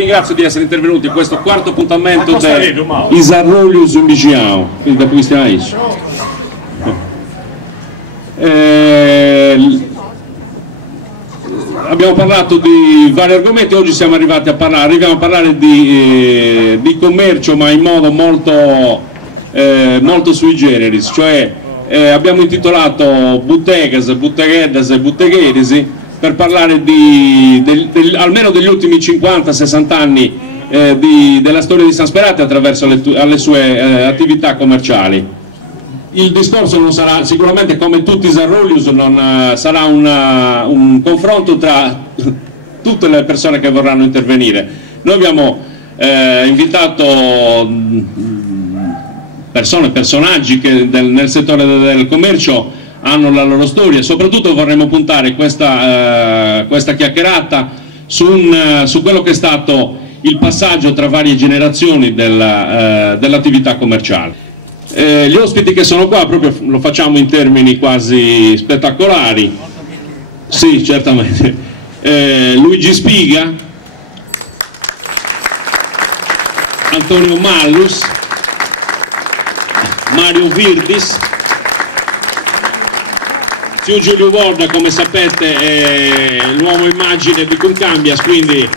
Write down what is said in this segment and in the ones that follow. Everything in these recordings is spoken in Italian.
ringrazio di essere intervenuti in questo quarto appuntamento di Isarrolius in Biciao, quindi da cui stiamo abbiamo parlato di vari argomenti, oggi arriviamo a parlare di commercio, ma in modo molto sui generis, cioè abbiamo intitolato Buttegas, Butteghedas e Buttegherisi, per parlare almeno degli ultimi 50-60 anni della storia di San Sperate attraverso le sue attività commerciali. Il discorso non sarà sicuramente, come tutti i Isarrolius, non sarà un confronto tra tutte le persone che vorranno intervenire. Noi abbiamo invitato personaggi che nel settore del commercio hanno la loro storia, soprattutto vorremmo puntare questa chiacchierata su quello che è stato il passaggio tra varie generazioni dell'attività commerciale. Gli ospiti che sono qua proprio lo facciamo in termini quasi spettacolari. Sì, certamente. Luigi Spiga, Antonio Mallus, Mario Virdis, Zio Giulio Borda, come sapete è l'uomo immagine di Concambias, quindi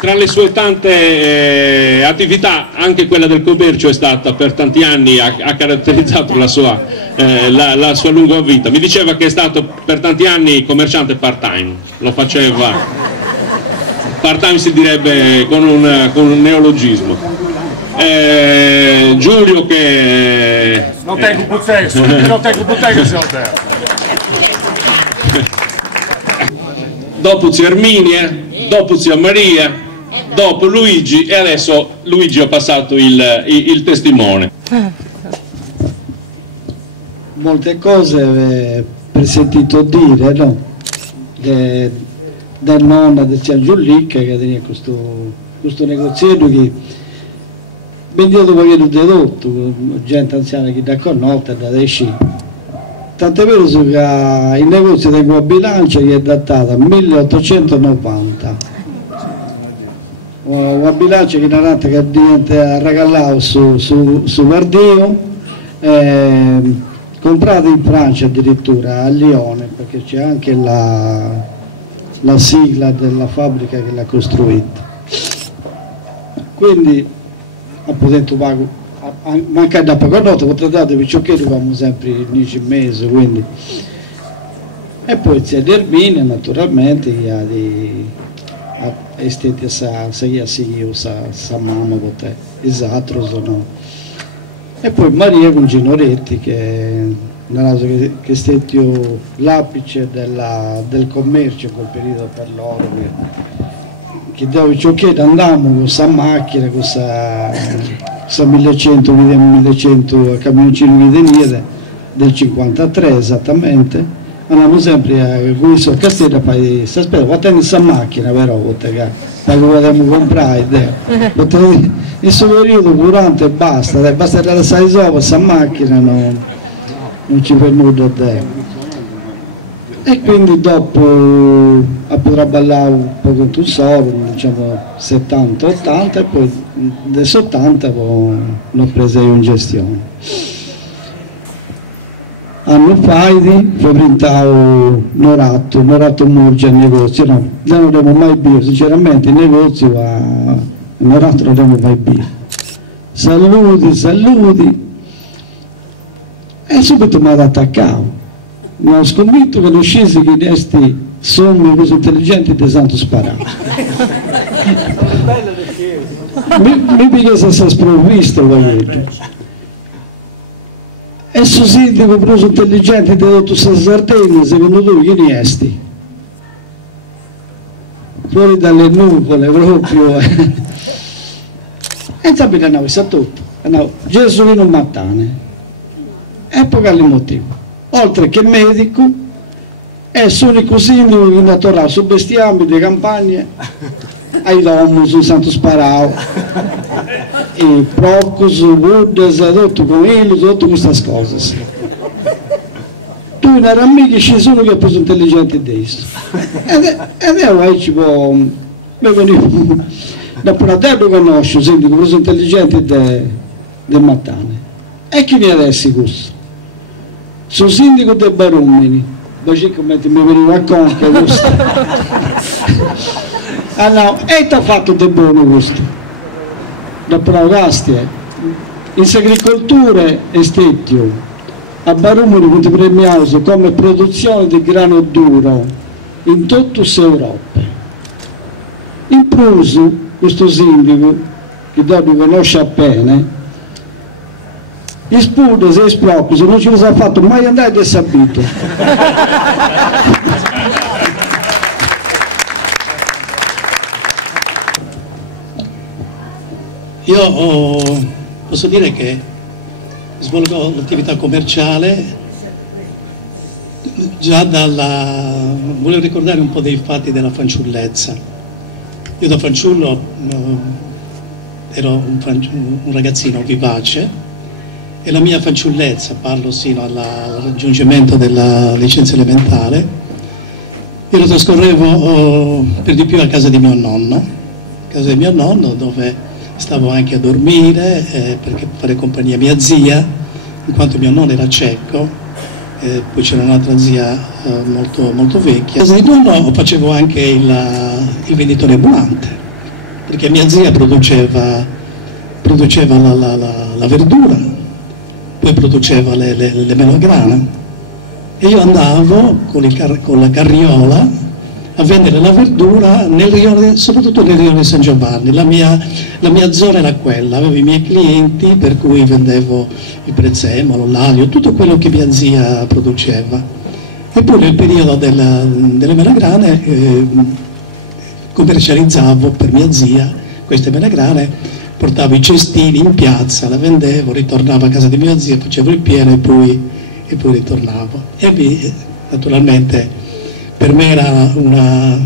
tra le sue tante attività anche quella del commercio è stata per tanti anni, ha caratterizzato la sua lunga vita. Mi diceva che è stato per tanti anni commerciante part-time, lo faceva part-time, si direbbe con un neologismo. Giulio che non tengo bottega dopo zia Erminia, dopo zia Maria, dopo Luigi, e adesso Luigi ha passato il testimone. Molte cose per sentito dire, no? Del nonno di zia Giullicca che teneva questo negozietto che vendeva poco dedotto, gente anziana che da conosce da esci. Tant'è vero che il negozio di Guabilancia che è datata 1890. Guabilancia che narrata che diventa regalato su Vardio, comprato in Francia addirittura, a Lione, perché c'è anche la sigla della fabbrica che l'ha costruita. Quindi ha potuto pagare. Manca da poco notte, potete perché arriviamo sempre il 10 mesi, quindi. E poi c'è Erminia naturalmente che ha di estete sa mamma potè, esatto sono. E poi Maria con Ginoretti che è stato l'apice del commercio in quel periodo per loro, che dove andavamo con questa macchina, con questa 1100 camioncino di venire del 53 esattamente, andavamo sempre a Guiso a Castello a fare aspetta, va a tenere questa macchina però che potevamo comprare in questo periodo curante e basta andare sopra questa macchina non ci permuto a te. E quindi dopo potrà ballare un po' con tu solo, diciamo 70-80 e poi adesso 80 l'ho presa io in gestione. Anno fa frequentavo Noratto Murgia al negozio, no, non abbiamo mai birra, sinceramente il negozio Noratto non abbiamo mai birra. Saluti e subito mi ha attaccato. Mi ho scommetto che non scesi che questi sono così intelligenti di santo sparato. mi piace essere sprovvisto voglio. E su sindaco così intelligenti di tutto Sardegna, secondo tu chi ne esti? Fuori dalle nuvole proprio. E sapete no, sa tutto. No, Gesù non mattane. E poi quale motivo? Oltre che medico, e sono i cosini che hanno tornato su bestiame di campagne, ai Lomus, su Santo Sparao, e Procus, Woodes, tutto con lui, tutte queste cose. Tu non eri amici, ci sono che è più intelligente di questo. Ed è ci può, dopo una te lo conosco, senti, quello intelligente del Mattane. E chi mi adesso questo? Sono sindaco dei Barumini, così come mi veniva a conca questo. Ah no, e ti ha fatto di buono questo. Dopo la Gastia, in agricoltura e stetio, a Barumini ti premiato come produzione di grano duro in tutta Europa. In plus, questo sindaco, che dopo conosce appena, gli sputi, se esplocchi, se non ci ha fatto mai andare da sabito. Io posso dire che svolgo l'attività commerciale già dalla... volevo ricordare un po' dei fatti della fanciullezza. Io da fanciullo ero un ragazzino vivace e la mia fanciullezza, parlo sino al raggiungimento della licenza elementare, io lo trascorrevo per di più a casa di mio nonno, dove stavo anche a dormire perché fare compagnia a mia zia, in quanto mio nonno era cieco, poi c'era un'altra zia molto vecchia. A casa di nonno facevo anche il venditore ambulante, perché mia zia produceva la verdura, poi produceva le melograne e io andavo con la carriola a vendere la verdura soprattutto nel rione di San Giovanni. La mia zona era quella, avevo i miei clienti per cui vendevo il prezzemolo, l'aglio, tutto quello che mia zia produceva. E poi nel periodo delle melagrane commercializzavo per mia zia queste melagrane, portavo i cestini in piazza, la vendevo, ritornavo a casa di mia zia, facevo il pieno e poi ritornavo. E naturalmente per me era una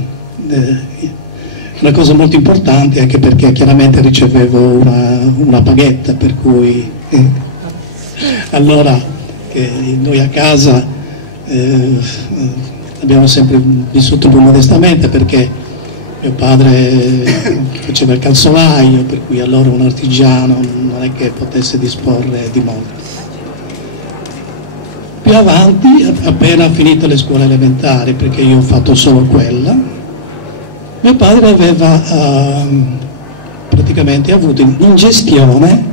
cosa molto importante, anche perché chiaramente ricevevo una paghetta, per cui allora noi a casa abbiamo sempre vissuto più modestamente, perché mio padre faceva il calzolaio, per cui allora un artigiano non è che potesse disporre di molto. Più avanti, appena finito le scuole elementari, perché io ho fatto solo quella, mio padre aveva praticamente avuto in gestione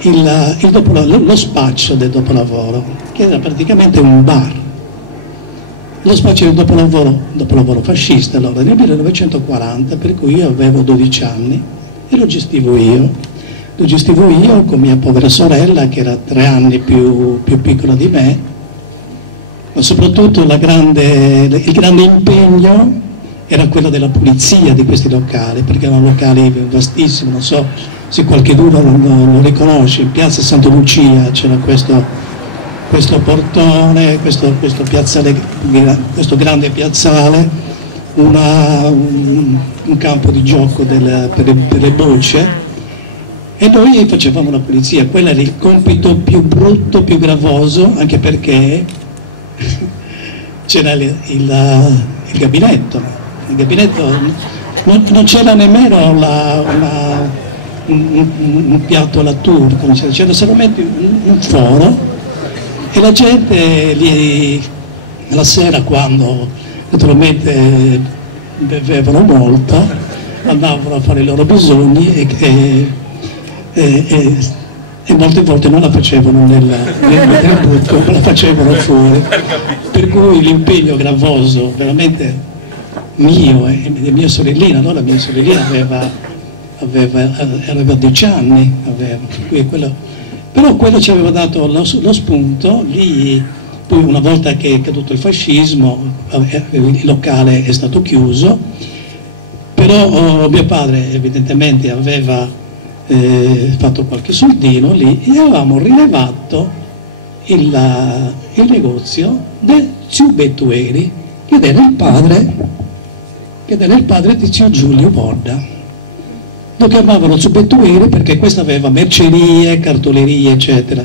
lo spaccio del dopolavoro, che era praticamente un bar. Lo spaccio del dopolavoro fascista, allora nel 1940, per cui io avevo 12 anni e lo gestivo io. Lo gestivo io con mia povera sorella, che era 3 anni più piccola di me, ma soprattutto il grande impegno era quello della pulizia di questi locali, perché erano locali vastissimi, non so se qualcuno lo riconosce. In piazza Santa Lucia c'era questo portone, questo grande piazzale, un campo di gioco per le bocce, e noi facevamo la pulizia. Quello era il compito più brutto, più gravoso, anche perché c'era il gabinetto. Il gabinetto non c'era nemmeno un piatto alla turca, c'era solamente un foro, e la gente lì la sera, quando naturalmente bevevano molto, andavano a fare i loro bisogni e molte volte non la facevano nel buco, ma la facevano fuori, per cui l'impegno gravoso veramente mio e di mia sorellina. Allora mia sorellina aveva 10 anni, però quello ci aveva dato lo spunto. Lì poi, una volta che è caduto il fascismo, il locale è stato chiuso, però mio padre evidentemente aveva fatto qualche soldino lì, e avevamo rilevato il negozio del zio Bettueri, che era il padre di zio Giulio Bodda. Lo chiamavano Zubettueri perché questo aveva mercerie, cartolerie, eccetera.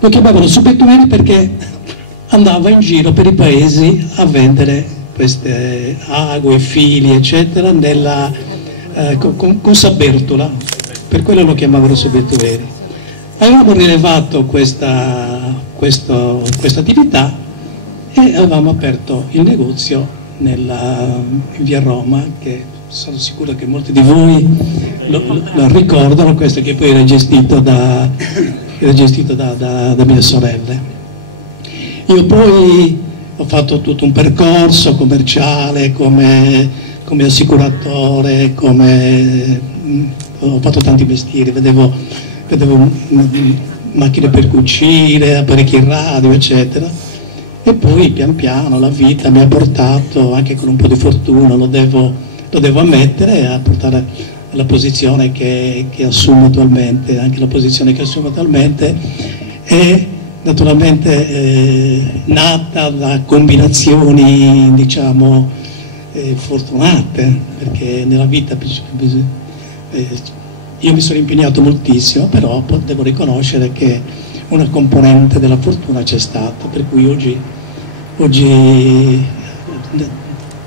Lo chiamavano Zubettueri perché andava in giro per i paesi a vendere queste ago e fili, eccetera, con Sabertola, per quello lo chiamavano Sabertoveri. Avevamo rilevato questa attività e avevamo aperto il negozio in via Roma, che sono sicuro che molti di voi lo ricordano, questo che poi era gestito da mie sorelle. Io poi ho fatto tutto un percorso commerciale come assicuratore, ho fatto tanti mestieri, vedevo macchine per cucire, apparecchi radio, eccetera. E poi pian piano la vita mi ha portato, anche con un po' di fortuna, lo devo ammettere, a portare alla posizione che assumo attualmente. Anche la posizione che assumo attualmente è naturalmente nata da combinazioni, diciamo, fortunate, perché nella vita io mi sono impegnato moltissimo, però devo riconoscere che una componente della fortuna c'è stata, per cui oggi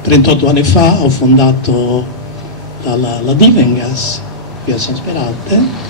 38 anni fa ho fondato la Divengas qui a San Sperate.